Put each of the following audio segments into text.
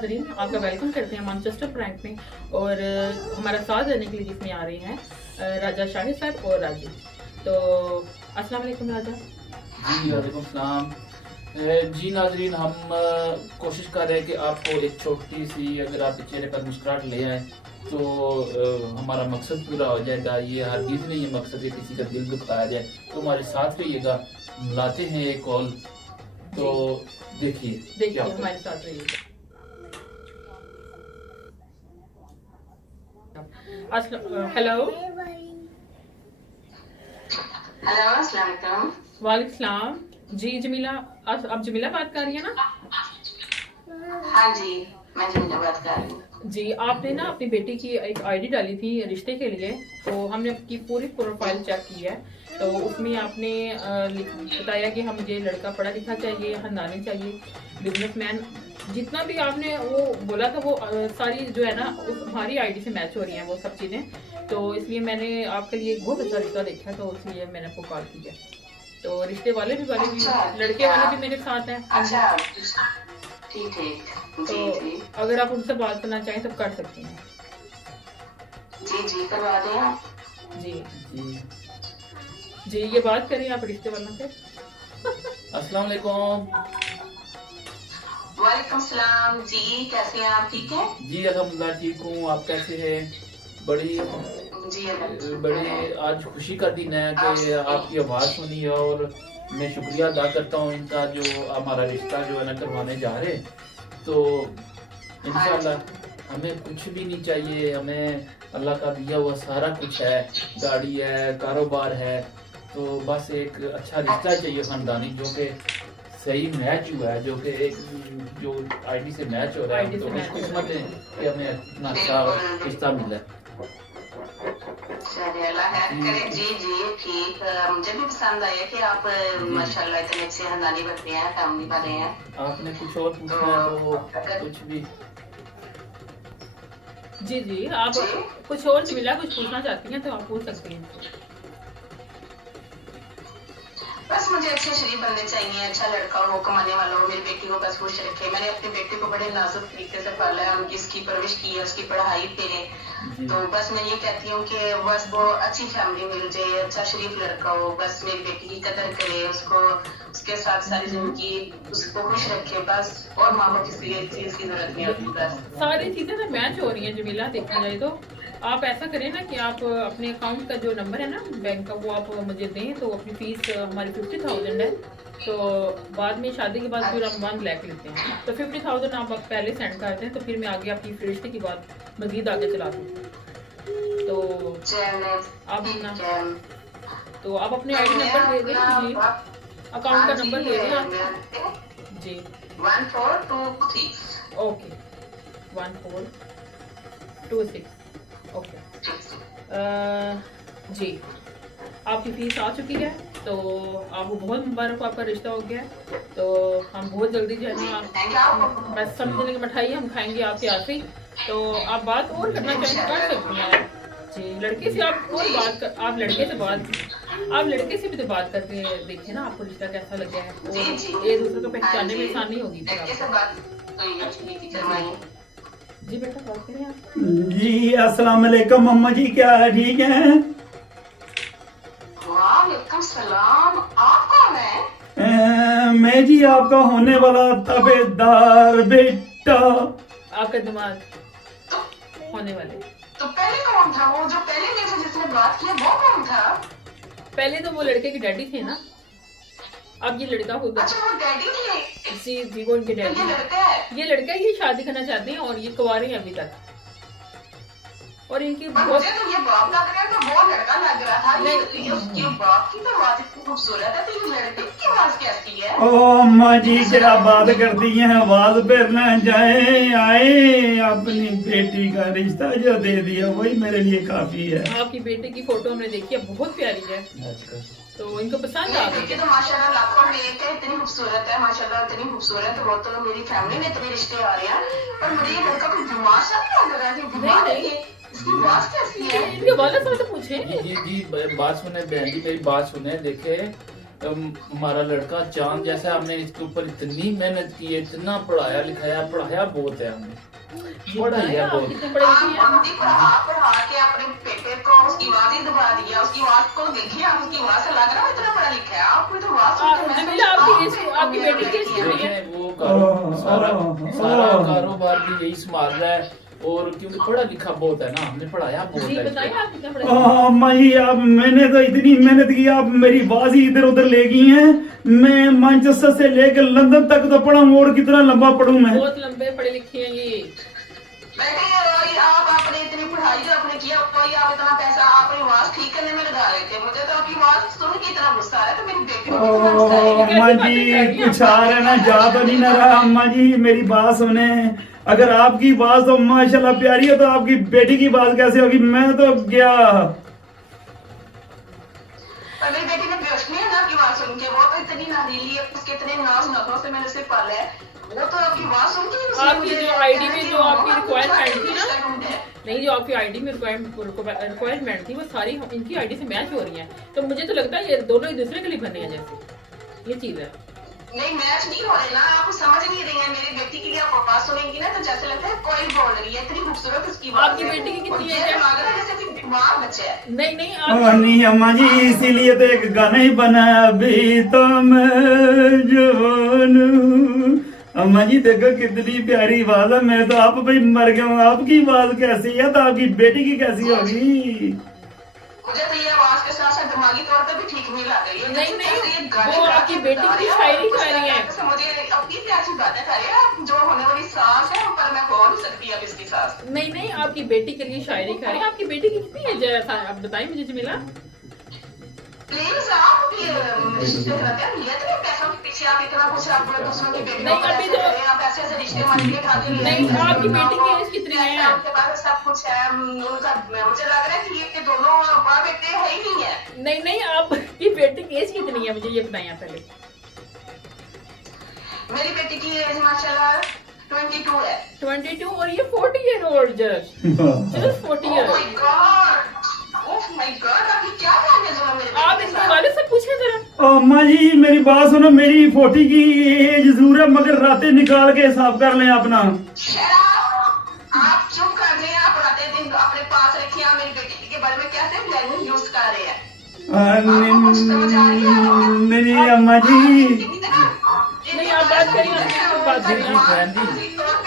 नाजरीन, आपका वेलकम करते हैं मैनचेस्टर प्रैंक में। और हमारा साथ देने के लिए जिसमें आ रहे हैं राजा शाहिद साहब और राजू। तो अस्सलाम वालेकुम राजा जी। वालेकुम सलाम। जी नाजरीन, हम कोशिश कर रहे हैं कि आपको एक छोटी सी अगर आपके चेहरे पर मुस्कुराहट ले आए तो हमारा मकसद पूरा हो जाएगा। ये हरगिज़ नहीं है मकसद कि किसी का दिल दुखाया जाए, तो हमारे साथ रहिएगा। लाते हैं एक कॉल, तो देखिए हमारे साथ रहिए। हेलो अस्सलाम वालेकुम। वालेकुम सलाम। जी जमीला, आप जमीला बात कर रही हैं ना? हाँ जी, मैं जमीला बात कर रही हूँ। जी, आपने ना अपनी बेटी की एक आईडी डाली थी रिश्ते के लिए, तो हमने आपकी पूरी प्रोफाइल चेक की है। तो उसमें आपने बताया कि हम मुझे लड़का पढ़ा लिखा चाहिए, खानदानी चाहिए, बिजनेसमैन, जितना भी आपने वो बोला था वो सारी जो है ना हमारी आईडी से मैच हो रही हैं वो सब चीज़ें। तो इसलिए मैंने आपके लिए एक बहुत अच्छा रिश्ता देखा, तो इसलिए मैंने आपको कॉल किया। तो रिश्ते वाले भी लड़के वाले भी मेरे साथ हैं। अच्छा, ठीक ठीक। तो जी अगर आप उनसे बात करना चाहें तो कर सकती हैं। जी करवा दें आप। जी जी। जी, ये बात करें आप रिश्ते वालों से। अस्सलाम वालेकुम। वालेकुम सलाम जी, कैसे हैं आप? ठीक है जी अल्हम्दुलिल्लाह ठीक हूँ, आप कैसे हैं? बड़ी आज खुशी का दिन है कि आपकी आवाज़ सुनी है, और मैं शुक्रिया अदा करता हूँ इनका जो हमारा रिश्ता जो है ना करवाने जा रहे हैं। तो इंशाल्लाह हमें कुछ भी नहीं चाहिए, हमें अल्लाह का दिया हुआ सारा कुछ है, गाड़ी है, कारोबार है, तो बस एक अच्छा रिश्ता चाहिए खानदानी जो कि सही मैच हुआ है, जो कि एक जो आईडी से मैच हो रहा है। तो खुशकिस्मत है कि हमें इतना अच्छा रिश्ता मिला है। जी ठीक। मुझे भी पसंद आया कि आप माशाल्लाह इतने अच्छे खानदानी बच्चे हैं, फैमिली वाले हैं। आपने कुछ और पूछना है तो कुछ भी। जी जी, आप कुछ और जमीला कुछ पूछना चाहती हैं तो आप पूछ सकती हैं। बस मुझे अच्छे शरीफ बंदे चाहिए, अच्छा लड़का हो, कमाने वाला हो, मेरी बेटी को बस खुश रखे। मैंने अपनी बेटी को बड़े नाजुक तरीके से पाला है, उनकी इसकी परवरिश की है, उसकी पढ़ाई पे। तो बस मैं ये कहती हूँ कि बस वो अच्छी फैमिली मिल जाए, अच्छा शरीफ लड़का हो, बस मेरी बेटी की कदर करे, उसको उसके साथ सारी जिंदगी उसको खुश रखे बस। और माँ बाप किसी एक चीज की जरूरत नहीं होती, बस सारी चीजें तो मैच हो रही हैं जमीला। देखा जाए तो आप ऐसा करें ना कि आप अपने अकाउंट का जो नंबर है ना बैंक का, वो आप मुझे दें। तो अपनी फीस हमारी 50,000 है, तो बाद में शादी के बाद फिर हम 1 लाख लेते हैं। तो 50,000 आप पहले सेंड कर दें, तो फिर मैं आगे आपकी रिश्ते की बात मजीद आगे चला दूँ। तो आप ना तो आप अपने आईडी नंबर दे दें जी, अकाउंट का नंबर दे दें आप जी। 1426। ओके 1426। ओके जी, आपकी फीस आ चुकी है, तो आपको बहुत मुबारक, आपका रिश्ता हो गया। तो हम बहुत जल्दी जो है ना बस समझने की मिठाई हम खाएंगे आपके हाथ से। तो आप बात और करना चाहें कर सकती हैं जी। लड़के से आप और आप लड़के से भी तो बात करके देखिए ना, आपको रिश्ता कैसा लग गया है, और एक दूसरे को पहचानने में आसानी होगी जी। बेटा बात करें आप। जी अस्सलाम वालेकुम अम्मा जी, क्या है? ठीक है। वालेकुम सलाम। आप कौन है? मैं जी आपका होने वाला तबेदार बेटा। आपका दिमाग होने वाले। तो पहले कौन था? वो जो पहले जैसे जिसने बात किया वो कौन था? पहले तो वो लड़के के डैडी थे ना, अब ये लड़का होगा। अच्छा, वो डैडी थे? जी वो उनके डैडी। ये लड़का ये शादी करना चाहते हैं और ये कुंवारे हैं अभी तक। और इनकी मुझे तो ये बाप लग रहा है, तो वो लड़का लग रहा था। ये बाप की तो आवाज इतनी खूबसूरत है, तो ये लड़के की आवाज कैसी है? ओ अम्मा जी क्या बात करती हैं, आवाज पर न जाए आए। अपनी बेटी का रिश्ता जो दे दिया वही मेरे लिए काफी है। आपकी बेटे की फोटो हमने देखी है, बहुत प्यारी है, तो इनको पसंद आ गई। तो माशाल्लाह लाखों नेक है, इतनी खूबसूरत है माशाल्लाह, इतनी खूबसूरत। वो तो मेरी फैमिली में इतने रिश्ते आ रहे हैं, पर मुझे ये लड़का कोई बीमार सा नहीं लग रहा है। नहीं इसकी आवाज कैसी है? इनके वाले से पूछे। जी बात सुने बहन जी, मेरी बात सुने। देखे हमारा लड़का चांद जैसा है। हमने इसके ऊपर इतनी मेहनत की है, इतना पढ़ाया लिखाया, पढ़ाया बहुत है हमने, पढ़ाया आप बहुत। कितने पढ़े लिखे हैं? आप पढ़ा के अपने बेटे को उसकी आवाज ही दबा दिया, उसकी आवाज को देखिए आप, उसकी आवाज से लग रहा है इतना पढ़ा लिखा है। आपको तो आवाज सुन के मैं जमीला आपकी आपकी बेटी की एज कितनी है? देखें, वो सारा कारोबार भी यही संभाल रहा है, और क्योंकि पढ़ा लिखा बहुत है ना, हमने पढ़ाया बहुत जी है। बताइए आप कितना पढ़े? अम्मा जी आप, मैंने तो इतनी मेहनत की, आप मेरी बात ही इधर उधर ले गई हैं। मैं मैनचेस्टर से लेकर लंदन तक तो पढ़ा हूँ, और कितना लंबा पढ़ूं मैं। बहुत लंबे पढ़े लिखे हैं ये। बेटे आप आपने इतनी पढ़ाई जो आपने किया, कोई आप इतना पैसा अपनी आवाज ठीक करने में लगा रहे थे। मुझे तो आपकी आवाज सुन के इतना गुस्सा आ रहा है, तो मेरी बेटी को कितना गुस्सा आएगा। अम्मा जी कुछ आ रहा है ना, जा तो नहीं ना रहा। अम्मा जी मेरी बात सुने, अगर आपकी बात तो माशाल्लाह प्यारी है, तो आपकी बेटी की बात कैसे होगी? मैं तो गया। पर मेरी बेटी ने बेहोश नहीं है ना आपकी आवाज सुन के। वो तो इतनी नारीली है, उसके इतने नाज नखरों से मैंने उसे पाला है। वो तो आपकी आवाज सुन के उसने आपकी मुझे जो आईडी कहना में कि जो आपकी मम्मा, रिक्वायरमेंट थी ना, रिश्ता ढूंढ है। नहीं जो आपकी आईडी में रिक्वायरमेंट थी वो सारी इनकी आईडी से मैच हो रही है। तो मुझे तो लगता है ये दोनों एक दूसरे के लिए बने हैं, जैसे ये चीज है। नहीं मैच नहीं हो रहे ना, आप समझ नहीं रही हैं। मेरी बेटी की आप आवाज सुनेंगी ना तो जैसे लगता है कोई बोल रही है, इतनी खूबसूरत उसकी आवाज आपकी है। बेटी की कितनी और एज है? ये लग रहा है जैसे कि बीमार बच्चा है। नहीं नहीं नहीं अम्मा जी, इसीलिए तो एक गाना ही बनाया, अभी तो मैं जवान हूँ। अम्मा जी देखो कितनी प्यारी आवाज है। मैं तो आप भाई मर गया हूँ। आपकी आवाज कैसी है, तो आपकी बेटी की कैसी होगी? मुझे तो ये आवाज के साथ साथ दिमागी तौर पर भी ठीक नहीं लग रही है। नहीं, नहीं, ये गाने वो गा आपकी के बेटी बता की रहे हैं, शायरी कुछ गा रही है। ऐसा मुझे अपनी ऐसी बातें कर रही है जो होने वाली सांस है, पर मैं हो नहीं सकती अब इसकी सांस। नहीं नहीं आपकी बेटी के लिए शायरी कर रहे हैं। आपकी बेटी की कितनी एज है आप बताइए मुझे जमीला। प्लीज आप ये रिश्ते रहते हैं, ये तो पैसों के पीछे आप इतना कुछ आप दूसरों की बेटी नहीं, को अभी ऐसे तो- करें, आप ऐसे ऐसे रिश्ते मंडी खाते हैं। नहीं, आपकी बेटी की एज कितनी है? आपके पास सब कुछ है उनका। मुझे लग रहा है कि ये दोनों माँ बेटे है ही नहीं है। नहीं नहीं आपकी बेटी की एज कितनी है, मुझे ये बताइए पहले। मेरी बेटी की एज माशाल्लाह 22 है। 22 और ये 40 year old just 40 oh year. My God, oh my God, आप ये क्या कर रहे हैं जरा मेरे आप बेटे के इनके साथ? वाले से पूछे जरा। अम्मा जी मेरी बात सुनो, मेरी 40 की एज जरूर है, मगर रातें निकाल के हिसाब कर लें अपना। Shut up! आप चुप कर रहे हैं। आप रातें दिन अपने पास रखिए। आप मेरी बेटी के बारे में कैसे लैंग्वेज यूज कर रहे हैं? आपको कुछ समझ आ रही है? नहीं अम्मा जी, नहीं, आप बात करिए, आप बात करिए।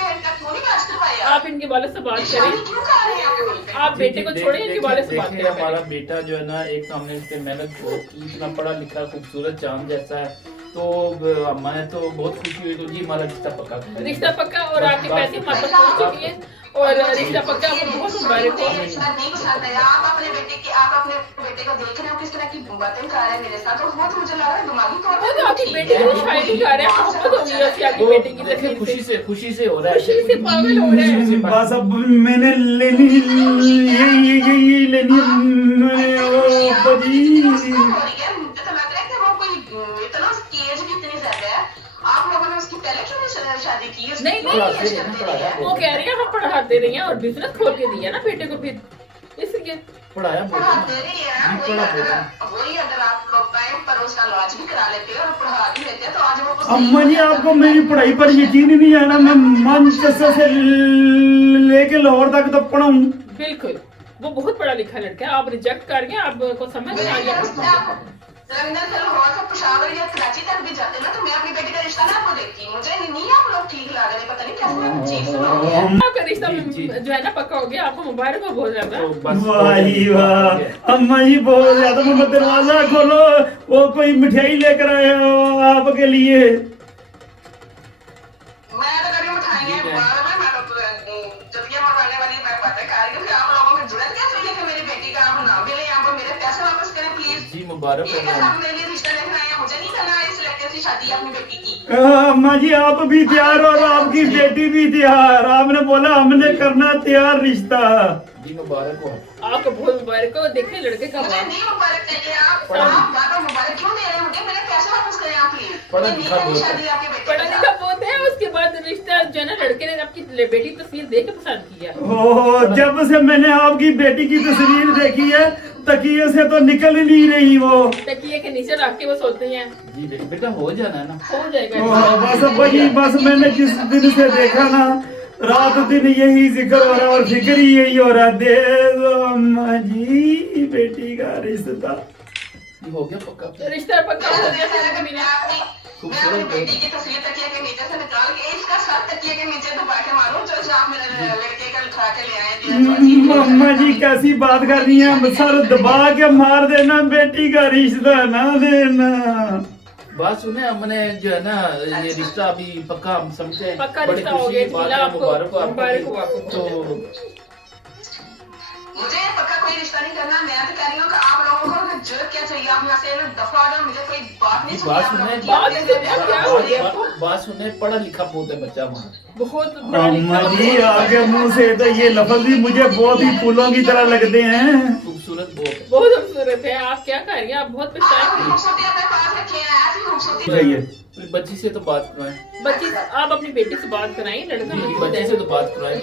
आप इनके वाले से बात करें। आप बेटे को छोड़े, इनके वाले से बात देखिए, करें हमारा पहले। बेटा जो है ना, एक सामने से मेहनत बहुत की, इतना पढ़ा लिखा खूबसूरत चांद जैसा है, तो अम्मा ने तो बहुत खुशी हुई। तो जी हमारा रिश्ता पक्का कर दिया। रिश्ता पक्का और आपके पैसे हमारे पास पहुंच चुके हैं और रिश्ता पक्का आपको बहुत मुबारक हो। नहीं पसंद है। आप अपने बेटे को देख रहे हो किस तरह की बातें कर रहे हैं मेरे साथ, तो वो तो मुझे लग रहा है दिमागी तौर वो पर तो आपकी बेटी की शायरी गा रहे हैं, मोहब्बत हो गई है उसकी आपकी तो बेटी की देखिए, तस्वीर से। खुशी से हो रहा है, खुशी से पागल हो रहे हैं। बस अब मैंने लेनी ये लेनी ओ बजी। मुझे तो लग रहा है कि वो कोई इतना उसकी एज भी इतनी ज्यादा है। आप लोगों ने उसकी पहले क्यों नहीं शादी की? उसकी नहीं, क्यों नहीं, ऐसे करते रहे हैं? वो कह रही है हम पढ़ाते रहे हैं और बिजनेस खोल के दिया ना बेटे को, फिर इसलिए पढ़ाया बहुत पढ़ाते है। रहे हैं। जी, वही पढ़ा अगर बहुत वही अगर आप लोग टाइम पर उसका इलाज भी करा लेते और पढ़ा भी लेते तो आज वो कुछ नहीं अम्मा जी होता। आपको मेरी पढ़ाई पर यकीन ही नहीं है ना? मैं मैनचेस्टर से लेके लाहौर तक तो पढ़ा हूँ। बिल्कुल वो बहुत पढ़ा लिखा लड़का है। आप रिजेक्ट कर गए, आपको समझ नहीं आ रही। रविंद्र सर हो सब पेशावर या कराची तक भी जाते ना, तो मैं अपनी बेटी का रिश्ता ना आपको देखती। मुझे नहीं आप लोग ठीक लग रहे, पता नहीं कैसे आप चीज सुनाओगे। आपका रिश्ता जी। जो है ना पक्का हो गया। आपको मुबारक हो बहुत ज्यादा। तो बस वाह जी वाह, अम्मा जी बहुत ज्यादा। मैं दरवाजा खोलो, वो कोई मिठाई लेकर आए हो आपके लिए। मैं तो कभी मिठाइयाँ बाहर में मैं तो जल्दियाँ मंगाने वाली मैं बातें कर रही हूँ कि आप लोगों में जुड़त क्या चाहिए कि मेरी बेटी का आप नाम भी लें, आप मेरे पैसे वापस करें प्लीज। जी मुबारक ये हो कैसा गया। आप मेरे लिए रिश्ता लेकर आए हैं? मुझे नहीं करना है इस लड़के से शादी अपनी बेटी की। अम्मा जी आप भी तैयार और आपकी बेटी भी तैयार। आपने बोला हमने करना तैयार रिश्ता। जी मुबारक हो। आपको बहुत मुबारक हो। देखे लड़के का मुझे बाप नहीं मुबारक चाहिए। आप पढ़ा- बार बार मुबारक क्यों दे रहे हैं मुझे? मेरे पैसे वापस करें आप प्लीज। पढ़ा मुझे नहीं लिखा करनी बहुत है। शादी आपके बेटे पढ़ा के लिखा साथ। बहुत है। उसके बाद रिश्ता जो है ना लड़के ने आपकी बेटी की तस्वीर देख के पसंद किया। ओ जब से मैंने आपकी बेटी की तस्वीर देखी है, तकिए से तो निकल ही नहीं रही वो। तकिए के नीचे रख के वो सोते हैं। जी बेटा हो जाना है ना। हो जाएगा। बस भाई बस मैंने जिस दिन से देखा ना रात दिन यही जिक्र हो रहा और फिक्र ही यही हो रहा, दे दो अम्मा जी बेटी का रिश्ता। ये हो गया पक्का। रिश्ता पक्का हो गया फिर जमीला। मैं अपनी बेटी की तस्वीर तकिया के नीचे से निकाल के इसका सर तकिया के नीचे दबा के मारूं जो आप मेरे लड़के का उठा के ले आए। अम्मा जी कैसी बात कर रही हैं, सर दबा के मार देना, बेटी का रिश्ता ना देना। बात सुने, हमने जो है ना ये रिश्ता अभी पक्का हम समझे, पक्का बड़ी रिश्ता हो खुशी गया की बात जमीला, है, आपको मुबारक हो आपको। तो मुझे पक्का कोई रिश्ता नहीं करना। मैं तो कह रही हूँ कि आप लोगों को जो क्या चाहिए आप यहाँ से दफा हो जाओ, मुझे कोई बात नहीं बात सुननी। सुने, आप लोगों की। बात सुने, पढ़ा लिखा बहुत है बच्चा हमारा। बहुत अम्मा जी आपके मुंह से तो ये लफ्ज भी मुझे बहुत ही फूलों की तरह लगते हैं। खूबसूरत बहुत है। बहुत खूबसूरत है। आप क्या कर रही हैं, आप बहुत पछताएंगी। खूबसूरती अपने पास रखिए, ऐसी खूबसूरती। कोई बच्ची से तो बात करवाएं। बच्ची आप अपनी बेटी से बात कराएं, लड़का जी, नहीं बच्ची से तो बात करवाएं।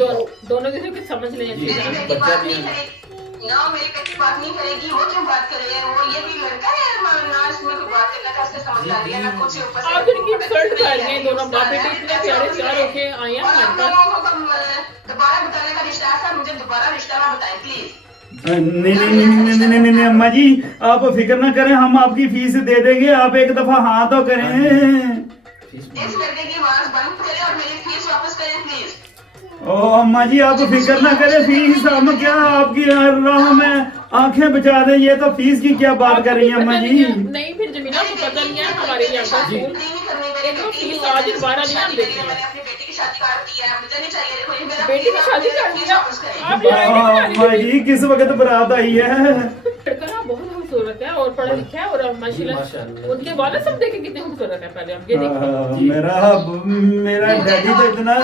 दोनों किसी को समझ लें जी, अच्छी मेरी तरह। बेटी बच्चा बात भी नहीं है। करेगी ना, मेरी बेटी बात नहीं करेगी। वो क्यों बात करे? वो ये भी लड़का है ना, इसमें कोई बात करने का उससे समझदारी है ना कुछ। ऊपर से आप इनकी फ्लर्ट कर रही हैं, दोनों बाप बेटे इतने प्यारे प्यार होके आए हैं और हमारे आप पास। लोगों को दोबारा बताने का रिश्ता है, मुझे दोबारा रिश्ता ना बताएं प्लीज। नहीं अम्मा जी आप फिक्र ना करें, हम आपकी फीस दे देंगे, आप एक दफा हाँ तो करें। इस लड़के की आवाज बंद करें और मेरी फीस वापस करें प्लीज। ओ अम्मा जी आप फिक्र ना करें, फीस हम क्या आपकी राह में आंखें बचा दे, ये तो फीस की क्या बात कर रही हैं अम्मा जी। नहीं फिर जमीला को पता नहीं है हमारे यहाँ का स्कूल। नहीं करनी मेरी इनको बेटी फीस आज दोबारा नहीं हम देते हैं। मैंने अपनी बेटी की शादी कर दी है, मुझे नहीं चाहिए कोई मेरा बेटी की शादी कर फीस दिया वापस करें। आप ये आईडी बना अम्मा लीजिए। जी किस वक्त बारात आई है। लड़का ना बहुत खूबसूरत है और पढ़ा लिखा है और माशाल्लाह माशाल्लाह। उनके वाले सब देखे कितने खूबसूरत है। पहले हम ये देखो। मेरा डैडी तो इतना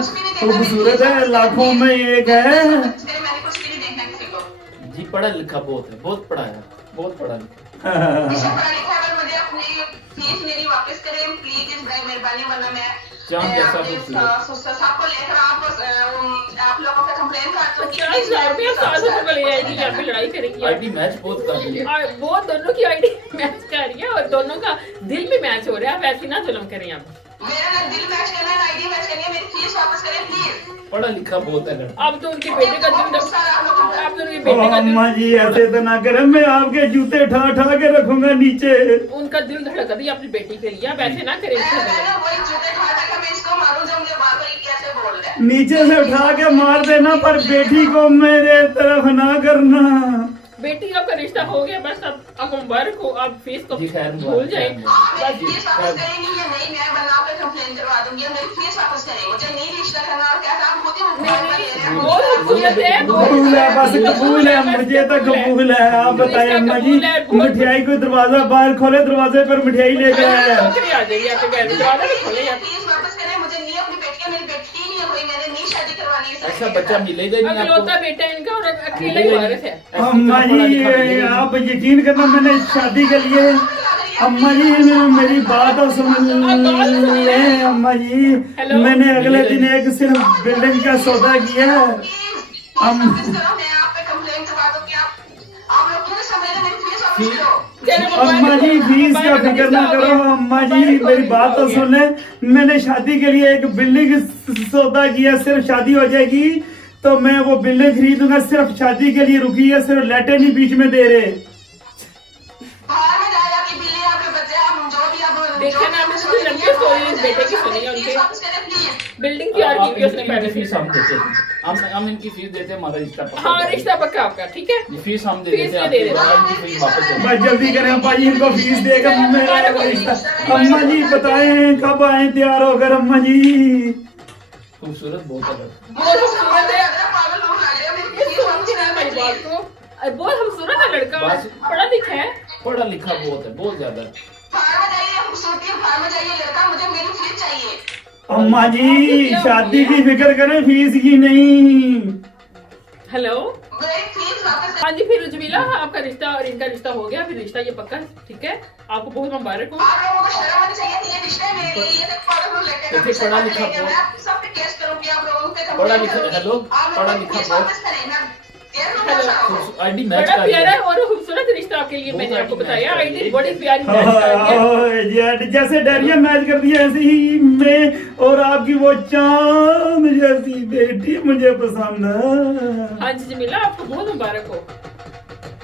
खूबसूरत है, लाखों में एक है। मैंने कुछ भी नहीं देखना किसी को। जी पढ़ा लिखा बहुत है, बहुत पढ़ा है, बहुत पढ़ा लिखा। किसी पढ़ा लिखा है, अगर मुझे अपनी फीस मेरी वापस करें प्लीज, इस भाई मेहरबानी, वरना मैं जान जैसा अपने खूबसूरत। सबको लेकर आप लोगों पे कंप्लेन कर दूंगी। 50,000 रुपया 7 रुपये ले आएगी, यहाँ पे लड़ाई करेगी। आईडी मैच बहुत कर रही है। और वो दोनों की आईडी मैच कर रही है और दोनों का दिल भी मैच हो रहा है। आप ऐसी ना जुल्म करें आप। मेरा ना दिल मैच करना है, आईडी मैच करनी है, मेरी फीस वापस करें प्लीज। पढ़ा लिखा बहुत है लड़का। अब तो उनके बेटे का दिल आप तो उनके ओ बेटे का दिल अम्मा जी ऐसे तो ना करें, मैं आपके जूते ठा ठा के रखूंगा नीचे। उनका दिल धड़क दी अपनी बेटी के लिए। आप ऐसे ना करें इससे जुल्म। वही जूते खा के मैं इसको मारूं जो मुझे बार बार कैसे बोल रहा है। नीचे से उठा के मार देना, पर बेटी को मेरे तरफ ना करना। बेटी आपका रिश्ता हो गया, बस अब मुबारक हो। आप फेस को जी, खैर भूल मुबारक, जाए। खैर मुबारक। आप मेरी फीस वापस करेंगी या नहीं? मैं बना पे कंप्लेन करवा दूंगी, मेरी फीस वापस करें। मुझे नहीं रिश्ता करना। और क्या काम होती है बहुत खूबसूरत है, कबूल है, बस कबूल है, मुझे तो कबूल है। आप बताएं अम्मा जी, मिठाई को दरवाजा बाहर खोले, दरवाजे पर मिठाई लेकर आया। नौकरी आ जाएगी आपके घर में। दरवाजा भी खोले आप। फीस वापस करें। मुझे नहीं अपनी बेटी का, मेरी बेटी ही नहीं है कोई, मैंने नहीं शादी करवानी है। ऐसा बच्चा मिलेगा ही नहीं अकलौता आपको। बेटा इनका और अकेला ही वारिस है। अम्मा जी आप यकीन करना, मैंने शादी के लिए अम्मा जी मेरी बात तो सुन ले अम्मा जी। हेलो? मैंने अगले दिन एक सिर्फ बिल्डिंग का सौदा किया। मैं आप पे कंप्लेन करवा दूंगी। आप लोग क्यों समझ रहे? मेरी फीस वापस करो। अम्मा जी फीस का फिक्र ना करो अम्मा जी, मेरी बात तो सुन ले। मैंने शादी के लिए एक बिल्डिंग सौदा किया, सिर्फ शादी हो जाएगी तो मैं वो बिल्डिंग खरीदूंगा। सिर्फ शादी के लिए रुकी है, सिर्फ लेटे नहीं बीच में दे रहे। बाहर में जाए आपकी बिल्ली, आपके बच्चे, आप जो भी आप देखिए ना, आपने सुनी लंबी स्टोरी इस बेटे की सुनी है उनके। फीस वापस करें प्लीज। बिल्डिंग तैयार की थी उसने इनकी पहले फीस से। हम देते हैं। हम इनकी फीस देते हैं, हमारा रिश्ता पक्का हाँ होता है। रिश्ता पक्का आपका, ठीक है। ये फीस हम दे फीस देते हैं, भी दे आपकी देते हैं। इनकी फीस वापस दे देते बस जल्दी करें भाई, इनको फीस देगा मेरा रिश्ता। अम्मा जी बताएं कब आए तैयार होकर अम्मा जी। हैं। खूबसूरत बहुत है लड़का। बहुत खूबसूरत है। पागल लोग लग रहे हैं। मेरी ये फीस सुन वापस के ना मेरी करें बात प्लीज। को। बहुत खूबसूरत है लड़का, बस। पढ़ा लिखा है। पढ़ा लिखा बहुत है, बहुत ज्यादा। बाहर में जाइए, खूबसूरती है, बाहर में जाइए लड़का, मुझे मेरी फीस चाहिए। अम्मा जी शादी की फिक्र करें, फीस की नहीं। हेलो मेरी फीस वापस हाँ जी, फिर जमीला आपका रिश्ता और इनका रिश्ता हो गया। फिर रिश्ता ये पक्का, ठीक है। आपको बहुत मुबारक हो। आप लोगों को शर्म आनी चाहिए कि ये रिश्ता है मेरे लिए। ये तो पागल लोग लड़के का देखिए, पढ़ा लिखा मैं बहुत। सब पे केस करूंगी, आप लोगों पे पढ़ा कंप्लेन लिखा- करूंगी। हेलो? आप लोग पढ़ा मेरी लिखा फीस बहुत। वापस करें। मैं देर लूंगा सारा। आईडी मैच बड़ा कर प्यारा रही है। और खूबसूरत चॉइस आपके लिए बहुत मैंने आपको अच्छी बताया match आइडिया कर बड़ी ली। प्यारी मैच कर दी है। जैसे डैरिया मैच करती है ऐसे ही मैं और आपकी वो चांद जैसी बेटी मुझे पसंद है। हाँ जी जमीला आपको बहुत मुबारक हो।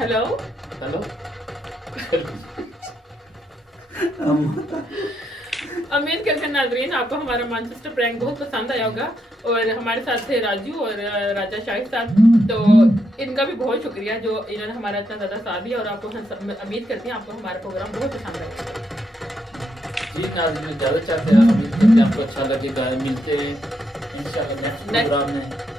हेलो हेलो उम्मीद करते हैं नाजरीन आपको हमारा मैनचेस्टर प्रैंक बहुत पसंद आया होगा और हमारे साथ थे राजू और राजा शाहिद साहब, तो इनका भी बहुत शुक्रिया जो इन्होंने हमारा इतना ज़्यादा साथ दिया और आपको उम्मीद करते हैं आपको हमारा प्रोग्राम बहुत पसंद आएगा। जी नाज़रीन ज़्यादा चाहते हैं, उम्मीद करते हैं आपको अच्छा लगेगा। मिलते हैं इंशाल्लाह नेक्स्ट प्रोग्राम में।